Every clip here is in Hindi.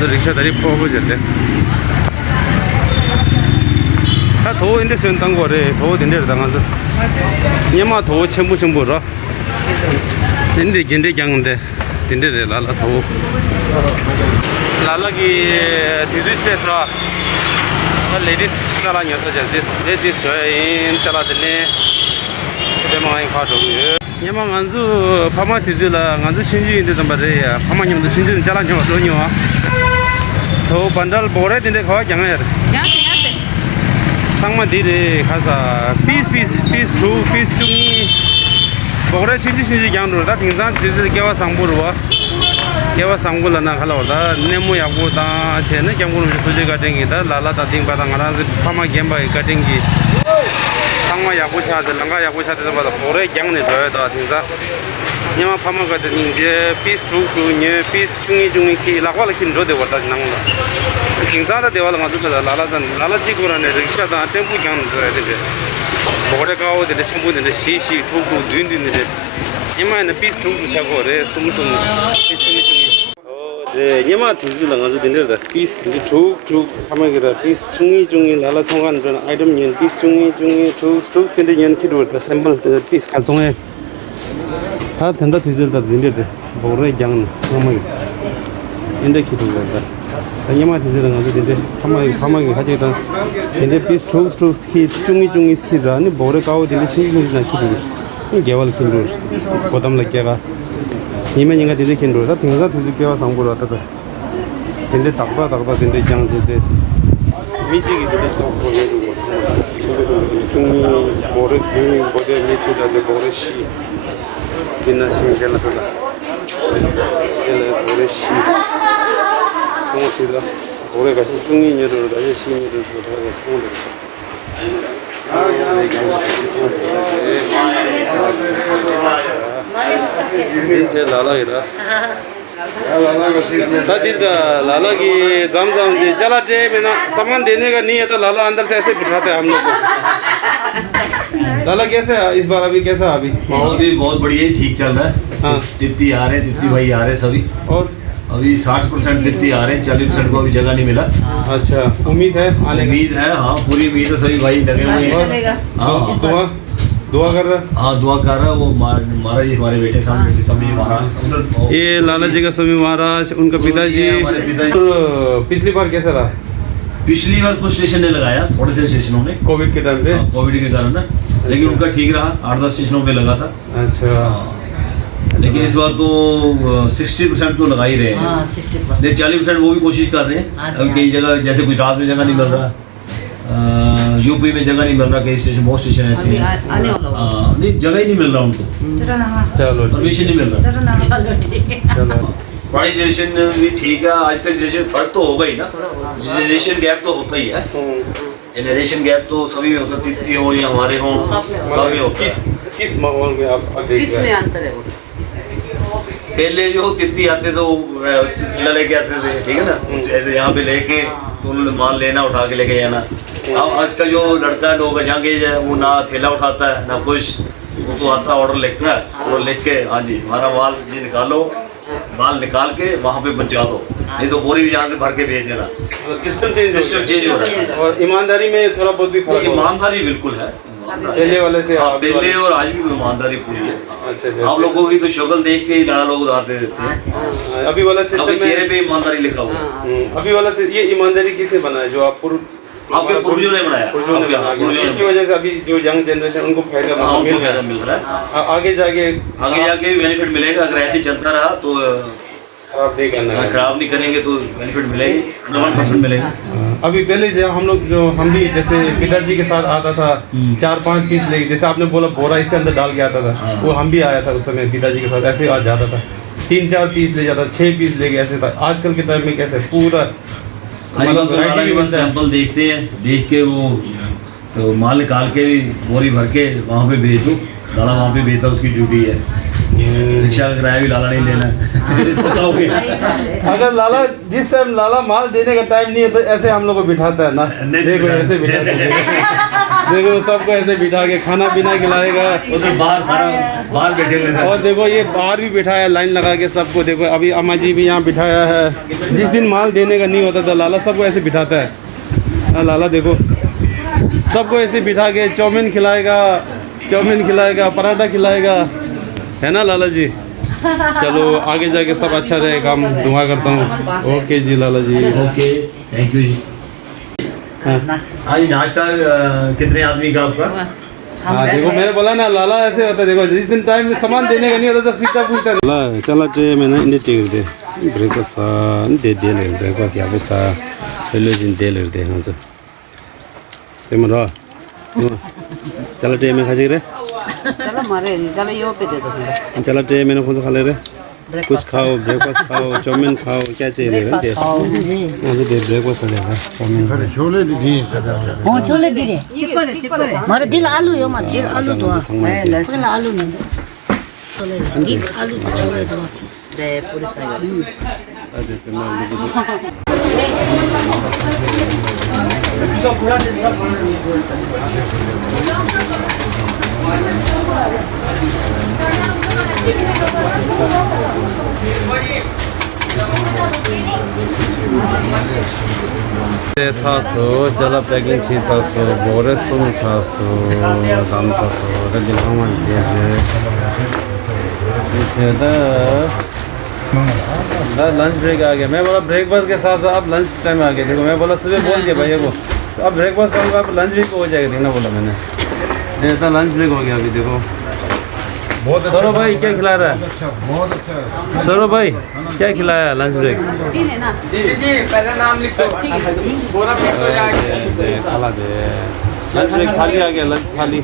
तो रिक्शादारी 포고 졌대. 다 도 인데 선당 거래. 도 인데 당한서. 녀마 도 첨부라. 인데 긴데 강인데. 인데 라라 도. 라라기 디지스트에서 लेडीज चला यहाँ से जल्दी लेडीज जो है इन चला देने तो मैं खाट हो गई ये मां गांजू फामा तीजू ला गांजू चिंजू इंदे तंबारे या फामा न्यम तो चिंजू चला न्यम तो न्यम तो बंडल बोरे दिने खावा क्या यार सांग मा दिरे खासा पीस चुंगी बोरे चिंजू क्या नो ता थिंसान चिंजू क्या वा सांगबुरवा केवा सांगुला ना खाला होता नेमो याबो ता छेने क्या बोलूं सुजे काटेंगे ता लाला ता दिन बाता ngara फामा गेम बाई काटेंगे सांगमा याबो छाते लंगा याबो छाते तो बाता पूरे गैंग ने जोया ता थिंसा न्यमा फामा काटेंगे पीस टू न्ये पीस चुंगी की लाखवाला किन रो दे वता नंगला थिंसा ता देवाला मादु ता लाला जी को ने रिक्शा ता टेम्पो गैंग जोया दे बोरे काओ दे छंबु दे शी ठुकु दिन दे न्यमा ने पीस टू छाको रे सुम चुंगी न्यमा तीजू ला गाजू दिने दा पीस ठुक फामा गिरा पीस चुंगी लाला संगान जन आइटम न्यन पीस चुंगी ठुक किंदे न्यन किदो दा सैंपल पीस खालसोंगे था धंदा तीजू दा दिने दे बोरे ग्यांग फामा इंदे किदो दा न्यमा तीजू ला गाजू दिने फामा gi हाजे दा इंदे पीस ठुक की चुंगी की रा ने बोरे काओ दिने सिंगी ना किदो 이 개월 킨도 고담 lekke가 이면 인가 되게 킨도 다 등사 되게 개와 상보로 왔다 근데 딱바 근데 장제데 미지기 되게 또 보여주고 중이 모래 미치다데 모래시 빛나시 젤라다 모래시 동시다 모래가 중이녀를 가지 시녀를 보다가 통을 लाला गिरा लाला की जम चला टे में ना सामान देने का नहीं है तो लाला अंदर से ऐसे बिठाते हैं हम लोग को लाला कैसे इस बार अभी कैसा अभी माहौल भी बहुत बढ़िया ठीक चल रहा है हाँ तिप्ती आ रहे हैं तिप्ती भाई आ रहे हैं सभी और अभी 60% तिप्ती आ रहे हैं 40% को अभी जगह नहीं मिला अच्छा उम्मीद है आने उम्मीद है हाँ पूरी उम्मीद है सभी भाई लगे हुए हैं दुआ कर रहा हाँ दुआ कर रहा वो महाराज जी हमारे बेटे स्वामी महाराज ये लाला जी का स्वामी महाराज उनका पिताजी पिछली बार कैसा रहा पिछली बार कुछ स्टेशन ने लगाया थोड़े से स्टेशनों ने कोविड के टाइम पे कोविड के कारण ना लेकिन उनका ठीक रहा 8-10 स्टेशनों पे लगा था अच्छा लेकिन इस बार तो 60% तो लगा ही रहे हैं 40% वो भी कोशिश कर रहे हैं अभी कई जगह जैसे गुजरात में जगह नहीं मिल रहा यूपी में जगह नहीं मिल रहा कई स्टेशन बहुत स्टेशन ऐसे हैं नहीं जगह ही नहीं मिल रहा उनको चलो परमिशन नहीं मिल रहा चलो पुरानी जनरेशन भी ठीक है आज का जनरेशन फर्क तो होगा ही ना जनरेशन गैप तो होता ही है जनरेशन गैप तो सभी में होता तिप्ती हो या हमारे हो सब में होता है किस माहौल में आप देख रहे हैं अंतर है पहले जो तिप्ती आते तो थैला लेके आते थे ठीक है ना ऐसे यहाँ पे लेके तो उन्होंने माल लेना उठा के लेके जाना अब आज का जो लड़का लोग जहाँ गए वो ना थैला उठाता है ना कुछ वो तो आता ऑर्डर लिखता है और लिख के हाँ जी हमारा माल जी निकालो माल निकाल के वहाँ पे पहुँचा दो नहीं तो बोरी भी यहाँ से भर के भेज देना सिस्टम चेंज हो रहा है और ईमानदारी में थोड़ा बहुत भी ईमानदारी बिल्कुल है पहले वाले से पहले और आज भी ईमानदारी पूरी है अच्छा हम लोगों की तो शक्ल देख के ही ज़्यादा लोग उधार दे देते हैं अभी वाला सिस्टम चेहरे पे ईमानदारी लिखा हुआ अभी वाला ये ईमानदारी किसने बनाया जो आप आपके पूर्वजों ने बनाया इसकी वजह से अभी जो यंग जनरेशन उनको फायदा मिल रहा है आगे जाके भी बेनिफिट मिलेगा अगर ऐसे चलता रहा तो खराब नहीं करेंगे तो बेनिफिट मिलेगी 1% मिलेगा अभी पहले जब हम भी जैसे पिताजी के साथ आता था 4-5 पीस लेके जैसे आपने बोला बोरा इसके अंदर डाल के आता था वो हम भी आया था उस समय पिताजी के साथ ऐसे आ जाता था 3-4 पीस ले जाता 6 पीस लेके ऐसे था आजकल के टाइम में कैसे पूरा सैंपल देखते हैं देख के वो तो माल निकाल के बोरी भर के वहाँ पे भेज दो लाला वहाँ पे भेजता उसकी ड्यूटी है रिक्शा का किराया भी लाला नहीं देना अगर लाला जिस टाइम लाला माल देने का टाइम नहीं है तो ऐसे हम लोग को बिठाता है ना देखो ऐसे बिठाता है देखो सबको ऐसे बिठा के खाना पीना खिलाएगा। उधर बाहर बैठे हुए हैं। और देखो ये बाहर भी बिठाया लाइन लगा के सबको। देखो अभी अम्मा जी भी यहाँ बिठाया है। जिस दिन माल देने का नहीं होता था लाला सबको ऐसे बिठाता है। लाला देखो सबको ऐसे बिठा के चाउमीन खिलाएगा, पराठा खिलाएगा, है ना लाला जी। चलो आगे जाके सब अच्छा रहेगा, हम दुआ करता हूँ। ओके जी Lala ji. Okay thank you जी। हाँ आज नाश्ता कितने आदमी का आपका? हाँ देखो मैंने बोला ना लाला ऐसे होता है। देखो जिस दिन टाइम में सामान देने का नहीं होता तो सीधा पूछता है। चला ट्रे में ना इंडे टेक दे ब्रेकफास्ट दे ले ब्रेकफास्ट या बस पहले दिन दे ले दे हाँ तो मरो चला ट्रे में खा रे। चलो मारे चलो यो पे दे दो। चला ट्रे में खुद खा ले रे। कुछ खाओ, ब्रेकफास्ट खाओ, चाउमीन खाओ, क्या चाहिए रे दे। दे ब्रेकफास्ट ले चाउमीन छोले दी हो छोले दिले मारे दिल आलू यो मारे दिल आलू दो पहले आलू नहीं दिल आलू छोले दो दे पूरी साइड 사서 잘라 백인 사서 모래송 사서 남 사서 레진 항만 이제 이제다 ना लंच ब्रेक आ गया। मैं बोला ब्रेकफास्ट के साथ अब लंच टाइम आ गया। देखो मैं बोला सुबह बोल दिया भैया को अब ब्रेकफास्ट करूँगा अब लंच भी हो जाएगा। देखना बोला मैंने इतना लंच ब्रेक हो गया अभी। देखो बहुत अच्छा। सरो भाई क्या खिला रहा है? बहुत अच्छा। सरो भाई क्या खिलाया लंच ब्रेक? तीन है ना जी पहला नाम लिख दो। ठीक है पूरा फिक्स हो जाएगा। खाला दे लंच ब्रेक खाली आ गया। लंच खाली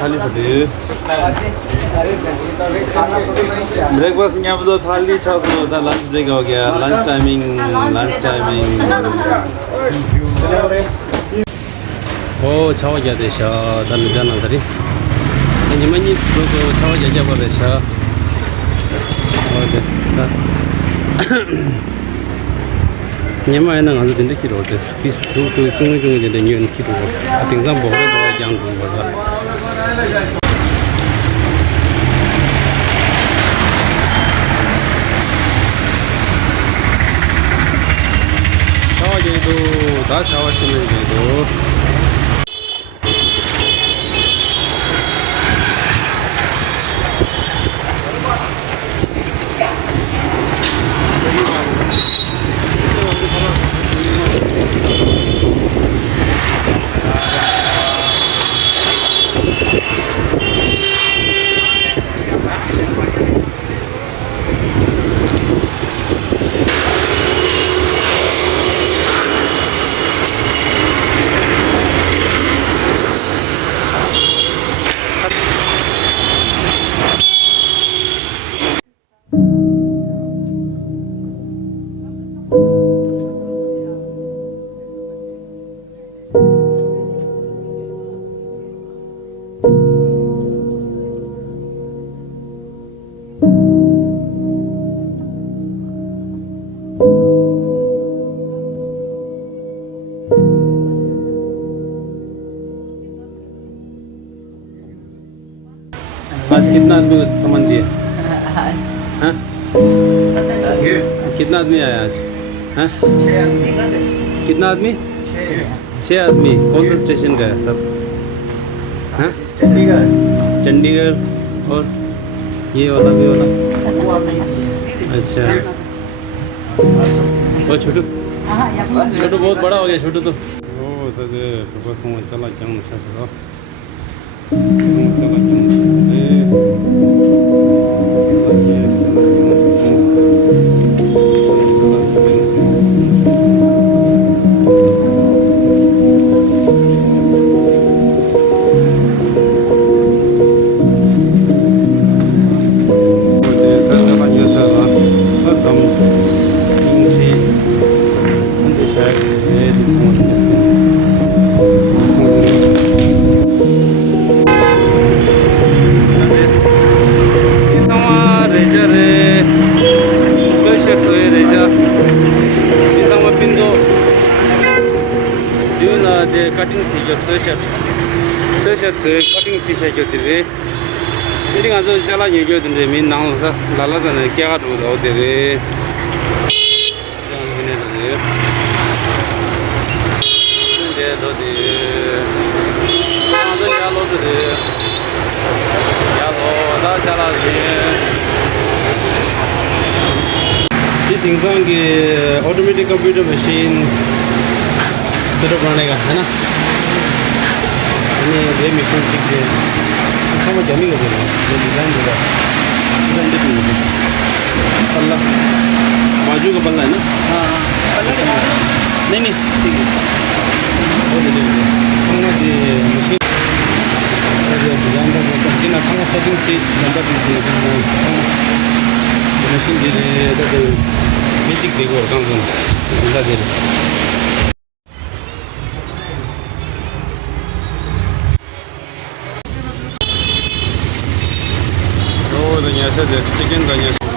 थाली से ब्रेकफास्ट यहाँ पर तो थाली छ होता। लंच ब्रेक हो गया। लंच टाइमिंग ओ छावा क्या देश तनु जाना तरी ini mani tu cawa jaja beresha. Oke. Nyama yang nggak ada kilo tu. Pis tu cungi jadi nyen kilo. Tinggal boleh dua jam boleh. cawa jadi tu, dah cawa sih jadi tu. आज कितना आदमी को सामान दिए? हाँ? कितना आदमी आया आज? हाँ? कितना आदमी? 6 आदमी। कौन सा स्टेशन का है सब? हाँ? चंडीगढ़ और ये वाला भी वाला। अच्छा। और छोटू बहुत बड़ा हो गया छोटू तो। ओ तो ये तो चला जाऊँ चला doing the cutting search cutting t-shirt ini kan so jalan ni je tu min nang la sana kya tu lo de jangan ni de do de ada jalo de jalo da jalan ni ये सिंगसंग की ऑटोमेटिक कंप्यूटर मशीन सेटअप करने का है ना ये मशीन ठीक है समझ जमी का ये डिज़ाइन होगा पल्ला बाजू का पल्ला है ना हाँ नहीं ठीक है वो दे दीजिए समझ ये मशीन डिज़ाइन का कितना समझ सेटिंग चीज़ नंबर मशीन दे तो बेसिक देखो और काम करना दे चिकन